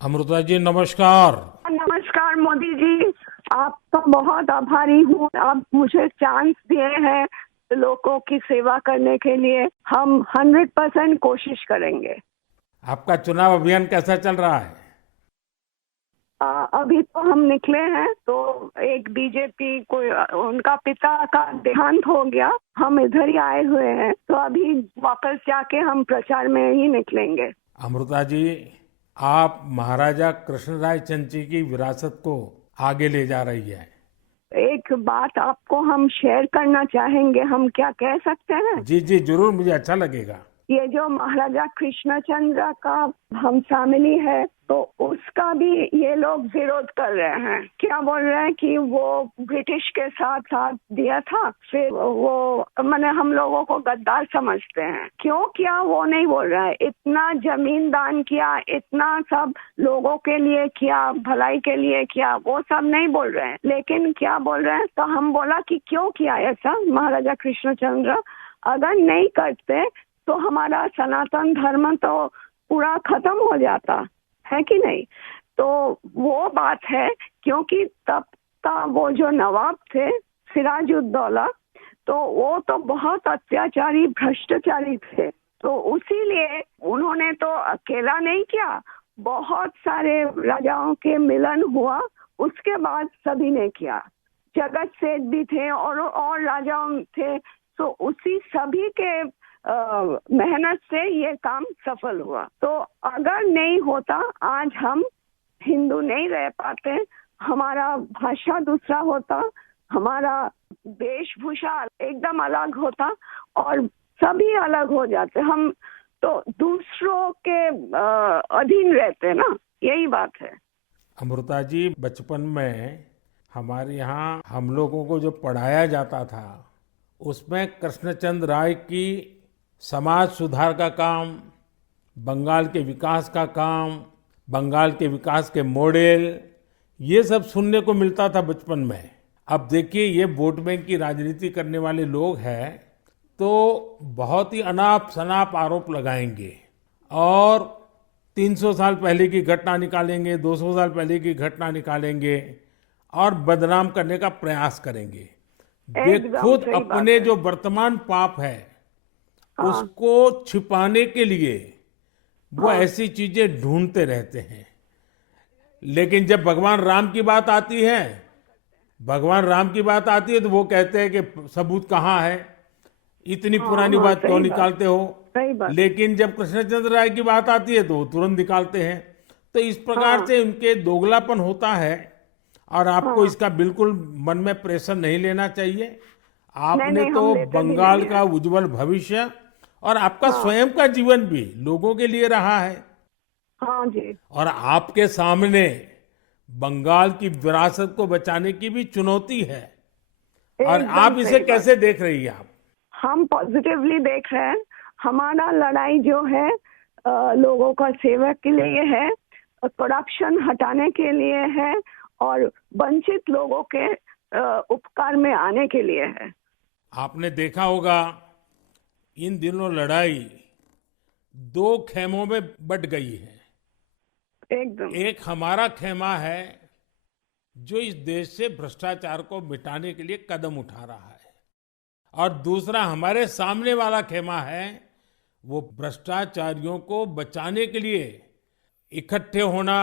अमृता जी नमस्कार। नमस्कार मोदी जी। आपका बहुत आभारी हूँ। आप मुझे चांस दिए हैं लोगों की सेवा करने के लिए। हम 100% कोशिश करेंगे। आपका चुनाव अभियान कैसा चल रहा है? अभी तो हम निकले हैं तो एक बीजेपी को उनका पिता का देहांत हो गया। हम इधर ही आए हुए हैं तो अभी वापस जाके हम प्रचार में ही निकलेंगे। अमृता जी, आप महाराजा कृष्णराय चंद जी की विरासत को आगे ले जा रही है। एक बात आपको हम शेयर करना चाहेंगे। हम क्या कह सकते हैं? जी जी जरूर, मुझे अच्छा लगेगा। ये जो महाराजा कृष्णचंद्र का हम फैमिली है तो उसका भी ये लोग विरोध कर रहे हैं। क्या बोल रहे हैं कि वो ब्रिटिश के साथ साथ दिया था, फिर वो मैंने हम लोगों को गद्दार समझते हैं। क्यों किया वो नहीं बोल रहा है। इतना जमीन दान किया, इतना सब लोगों के लिए किया, भलाई के लिए किया, वो सब नहीं बोल रहे हैं। लेकिन क्या बोल रहे हैं तो हम बोला कि क्यों किया ऐसा महाराजा कृष्णचंद्र। अगर नहीं करते तो हमारा सनातन धर्म तो पूरा खत्म हो जाता है कि नहीं। तो वो बात है क्योंकि तब का वो जो नवाब थे सिराजुद्दौला, तो वो तो बहुत अत्याचारी भ्रष्टाचारी थे। तो उसीलिए उन्होंने तो अकेला नहीं किया, बहुत सारे राजाओं के मिलन हुआ, उसके बाद सभी ने किया। जगत सेठ भी थे और राजाओं थे। तो उसी सभी के मेहनत से ये काम सफल हुआ। तो अगर नहीं होता आज हम हिंदू नहीं रह पाते। हमारा भाषा दूसरा होता, हमारा वेशभूषा एकदम अलग होता और सभी अलग हो जाते। हम तो दूसरों के अधीन रहते ना, यही बात है। अमृता जी, बचपन में हमारे यहाँ हम लोगों को जो पढ़ाया जाता था उसमें कृष्णचंद्र राय की समाज सुधार का काम, बंगाल के विकास का काम, बंगाल के विकास के मॉडल, ये सब सुनने को मिलता था बचपन में। अब देखिए, ये वोट बैंक की राजनीति करने वाले लोग हैं तो बहुत ही अनाप शनाप आरोप लगाएंगे और 300 साल पहले की घटना निकालेंगे, 200 साल पहले की घटना निकालेंगे और बदनाम करने का प्रयास करेंगे। वे एकदम खुद सही बात अपने है। जो वर्तमान पाप है हाँ उसको छिपाने के लिए वो हाँ ऐसी चीजें ढूंढते रहते हैं। लेकिन जब भगवान राम की बात आती है तो वो कहते हैं कि सबूत कहाँ है, इतनी हाँ पुरानी हाँ बात क्यों सही बात, निकालते हो। सही बात। लेकिन जब कृष्णचंद्र राय की बात आती है तो वो तुरंत निकालते हैं। तो इस प्रकार हाँ से उनके दोगलापन होता है और आपको हाँ। इसका बिल्कुल मन में प्रेशर नहीं लेना चाहिए। नहीं आपने नहीं, हम तो लेते भी बंगाल नहीं का है। उज्जवल भविष्य और आपका हाँ स्वयं का जीवन भी लोगों के लिए रहा है। हाँ जी। और आपके सामने बंगाल की विरासत को बचाने की भी चुनौती है। और एकदम आप इसे सही बात। कैसे देख रही हैं आप? हम पॉजिटिवली देख रहे हैं। हमारा लड़ाई जो है लोगों का सेवा के लिए है, करप्शन हटाने के लिए है और वंचित लोगों के उपकार में आने के लिए है। आपने देखा होगा, इन दिनों लड़ाई दो खेमों में बट गई है। एकदम। एक हमारा खेमा है जो इस देश से भ्रष्टाचार को मिटाने के लिए कदम उठा रहा है, और दूसरा हमारे सामने वाला खेमा है वो भ्रष्टाचारियों को बचाने के लिए इकट्ठे होना,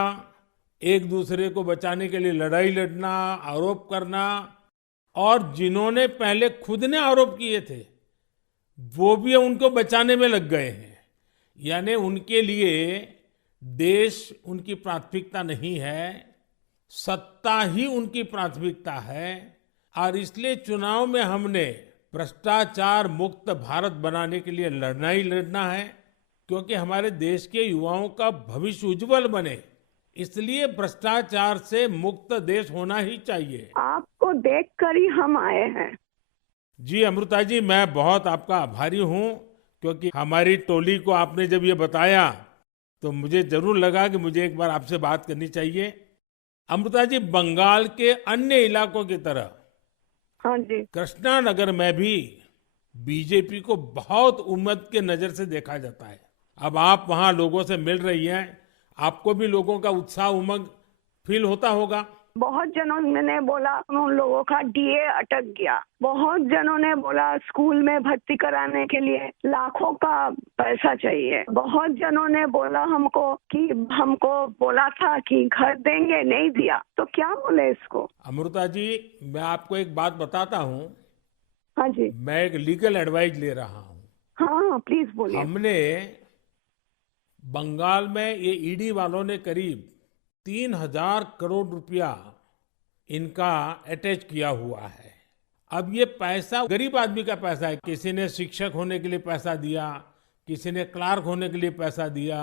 एक दूसरे को बचाने के लिए लड़ाई लड़ना, आरोप करना। और जिन्होंने पहले खुद ने आरोप किए थे वो भी उनको बचाने में लग गए हैं। यानी उनके लिए देश उनकी प्राथमिकता नहीं है, सत्ता ही उनकी प्राथमिकता है। और इसलिए चुनाव में हमने भ्रष्टाचार मुक्त भारत बनाने के लिए लड़ना ही लड़ना है, क्योंकि हमारे देश के युवाओं का भविष्य उज्जवल बने, इसलिए भ्रष्टाचार से मुक्त देश होना ही चाहिए। आपको देखकर ही हम आए हैं। जी अमृता जी, मैं बहुत आपका आभारी हूँ, क्योंकि हमारी टोली को आपने जब ये बताया तो मुझे जरूर लगा कि मुझे एक बार आपसे बात करनी चाहिए। अमृता जी, बंगाल के अन्य इलाकों की तरह हाँ जी। कृष्णा नगर में भी बीजेपी को बहुत उम्मीद के नजर से देखा जाता है। अब आप वहां लोगों से मिल रही हैं, आपको भी लोगों का उत्साह उमंग फील होता होगा। बहुत जनों ने बोला उन लोगों का डीए अटक गया। बहुत जनों ने बोला स्कूल में भर्ती कराने के लिए लाखों का पैसा चाहिए। बहुत जनों ने बोला हमको कि हमको बोला था कि घर देंगे, नहीं दिया। तो क्या बोले इसको। अमृता जी, मैं आपको एक बात बताता हूँ। हाँ जी। मैं एक लीगल एडवाइस ले रहा हूँ। हाँ, प्लीज बोलिए। हमने बंगाल में ये ईडी वालों ने करीब 3,000 करोड़ रुपया इनका अटैच किया हुआ है। अब ये पैसा गरीब आदमी का पैसा है। किसी ने शिक्षक होने के लिए पैसा दिया, किसी ने क्लार्क होने के लिए पैसा दिया।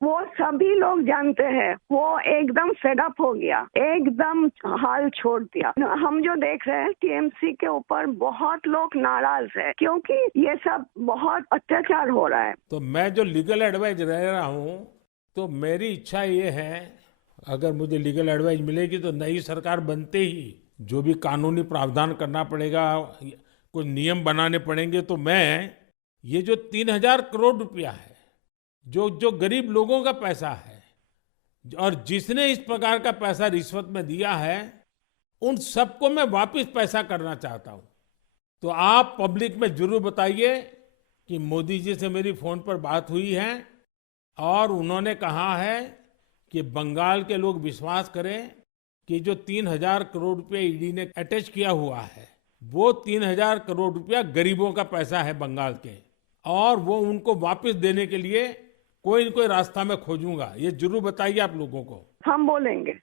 वो सभी लोग जानते हैं। वो एकदम फेडअप हो गया, एकदम हाल छोड़ दिया। हम जो देख रहे हैं टीएमसी के ऊपर बहुत लोग नाराज है क्योंकि ये सब बहुत अत्याचार हो रहा है। तो मैं जो लीगल एडवाइस ले रहा हूँ, तो मेरी इच्छा ये है, अगर मुझे लीगल एडवाइस मिलेगी तो नई सरकार बनते ही जो भी कानूनी प्रावधान करना पड़ेगा, कुछ नियम बनाने पड़ेंगे, तो मैं ये जो 3,000 करोड़ रुपया है, जो जो गरीब लोगों का पैसा है और जिसने इस प्रकार का पैसा रिश्वत में दिया है, उन सबको मैं वापस पैसा करना चाहता हूं। तो आप पब्लिक में जरूर बताइए कि मोदी जी से मेरी फोन पर बात हुई है और उन्होंने कहा है कि बंगाल के लोग विश्वास करें कि जो 3,000 करोड़ रुपया ईडी ने अटैच किया हुआ है, वो 3,000 करोड़ रुपया गरीबों का पैसा है बंगाल के, और वो उनको वापस देने के लिए कोई न कोई रास्ता मैं खोजूंगा। ये जरूर बताइए आप लोगों को। हम बोलेंगे।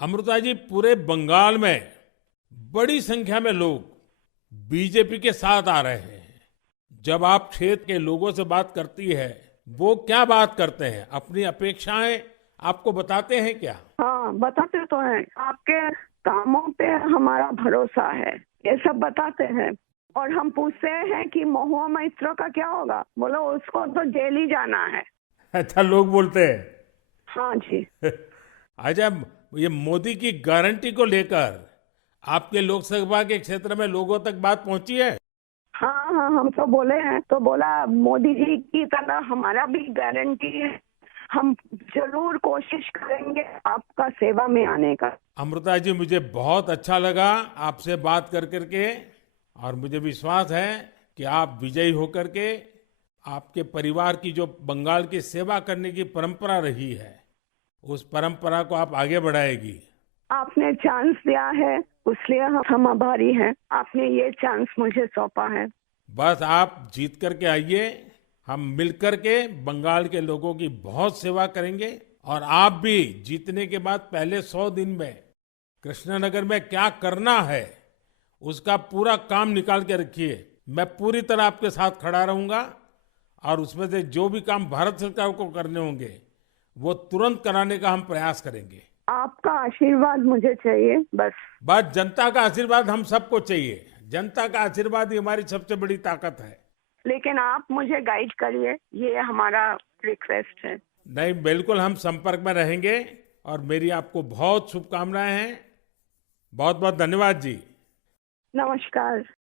अमृता जी, पूरे बंगाल में बड़ी संख्या में लोग बीजेपी के साथ आ रहे हैं। जब आप क्षेत्र के लोगों से बात करती है, वो क्या बात करते हैं? अपनी अपेक्षाएं आपको बताते हैं क्या? हाँ, बताते तो हैं। आपके कामों पे हमारा भरोसा है, ये सब बताते हैं। और हम पूछते हैं कि महुआ मैत्रो का क्या होगा, बोलो उसको तो जेल ही जाना है। अच्छा, लोग बोलते हैं। हाँ जी। अच्छा, ये मोदी की गारंटी को लेकर आपके लोकसभा के क्षेत्र में लोगों तक बात पहुंची है? हाँ हाँ, हम तो बोले हैं। तो बोला मोदी जी की तरह हमारा भी गारंटी है, हम जरूर कोशिश करेंगे आपका सेवा में आने का। अमृता जी, मुझे बहुत अच्छा लगा आपसे बात कर करके, और मुझे विश्वास है कि आप विजयी होकर के आपके परिवार की जो बंगाल की सेवा करने की परंपरा रही है, उस परंपरा को आप आगे बढ़ाएगी। आपने चांस दिया है, इसलिए हम आभारी हैं। आपने ये चांस मुझे सौंपा है। बस आप जीत करके आइए, हम मिलकर के बंगाल के लोगों की बहुत सेवा करेंगे। और आप भी जीतने के बाद पहले 100 दिन में कृष्णनगर में क्या करना है, उसका पूरा काम निकाल के रखिए। मैं पूरी तरह आपके साथ खड़ा रहूंगा, और उसमें से जो भी काम भारत सरकार को करने होंगे, वो तुरंत कराने का हम प्रयास करेंगे। आपका आशीर्वाद मुझे चाहिए बस। बस जनता का आशीर्वाद हम सबको चाहिए। जनता का आशीर्वाद ही हमारी सबसे बड़ी ताकत है। लेकिन आप मुझे गाइड करिए, ये हमारा रिक्वेस्ट है। नहीं, बिल्कुल हम संपर्क में रहेंगे, और मेरी आपको बहुत शुभकामनाएं हैं। बहुत बहुत धन्यवाद जी। नमस्कार।